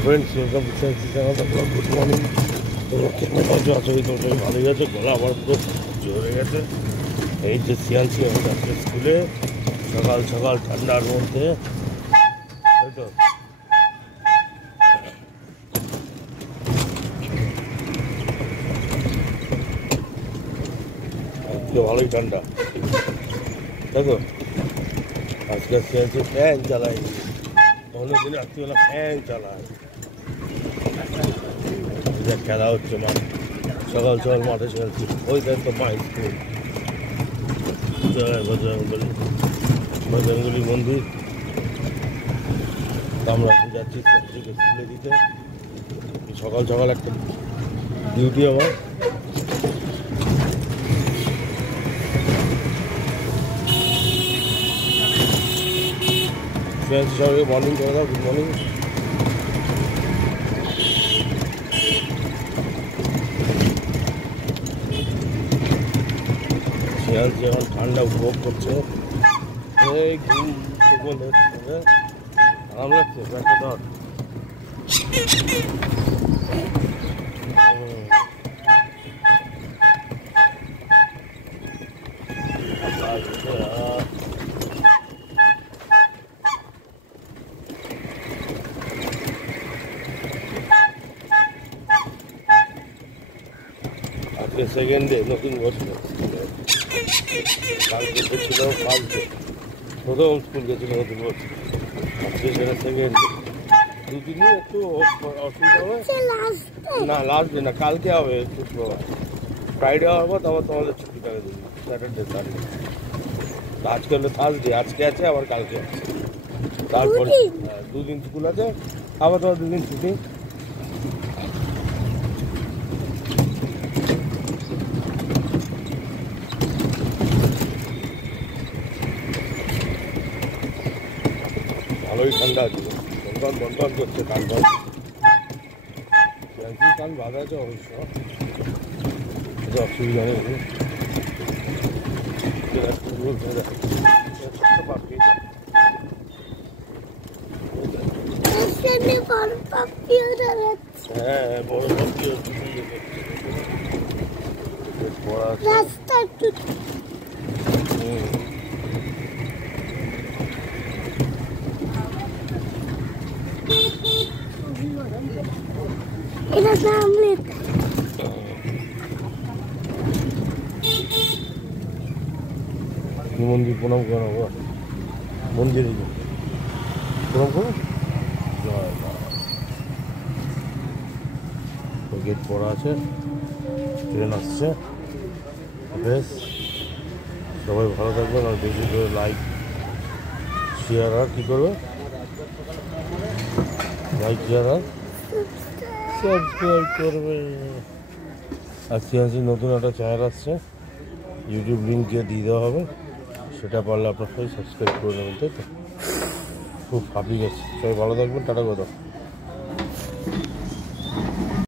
Friends welcome to science channel. Good morning. কেমন আছো? আশা করি তোমরা সবাই ভালোই আছো। গলা আবার পুরো জোরে গেছে। এই যে সিয়ানছি আমি যাচ্ছি স্কুলে সকাল সকাল ঠান্ডার মধ্যে। তাই তো আজকে ভালোই ঠান্ডা, তাই তো। আজকে সিয়ানছি ফ্যান চালাই, অন্যদিন রাত্রিবেলা ফ্যান চালায়। যা খেলা হচ্ছে মাঠ, সকাল সকাল মাঠে খেলছি। ওই দেখ তো মা স্কুল, বজরঙ্গলি মন্দির। আমরা এখন যাচ্ছি সিয়ানসিকে স্কুলে দিতে। সকাল সকাল একটা ডিউটি আমার। সিয়ানসি সবাইকে মর্নিং করে দাও। Good morning. সিয়ানসি এখন ঠান্ডা উপভোগ করছে। এই ঘুম আরাম লাগছে, একটা ধর। আজকে সেকেন্ড ডে, নতুন বছর। কালকে ছিল ফার্স্ট ডে, প্রথম স্কুল গেছিল নতুন বছর। আজকে সেটা সেকেন্ড ডে। দুদিনই একটু অসুবিধা হবে না। লাস্ট ডে না, কালকে হবে শুক্রবার। ফ্রাইডে হওয়ার পর তারপর তোমাদের ছুটি থাকে দুদিন, স্যাটারডে সানডে। আজকে হলো থার্সডে, আজকে আছে আবার কালকে আছে। তারপরে দুদিন স্কুল আছে, আবার তোমার দুদিন ছুটি। ভালোই ঠান্ডা আছে, বন্টন বন্টন করছে কান বাজ। কান বাঁধা আছে অবশ্য, অসুবিধা নেই। হ্যাঁ, বড় পাখি রাস্তা। মন্দির প্রণাম করে নেবো, মন্দিরে প্রণাম করো। গেট পড়া আছে, ট্রেন আসছে। বেশ, সবাই ভালো থাকবেন। আর বেশি করে লাইক শেয়ার আর কী করবে, লাইক শেয়ার আর সাবস্ক্রাইব করবে। আর সিয়ানসি নতুন একটা চ্যানেল আসছে, ইউটিউব লিঙ্ক দিয়ে দেওয়া হবে। সেটা পারলে আপনার সবাই সাবস্ক্রাইব করে নেবেন, তাই তো। খুব হাঁপিয়ে গেছে। সবাই ভালো থাকবেন, টাটা কথা।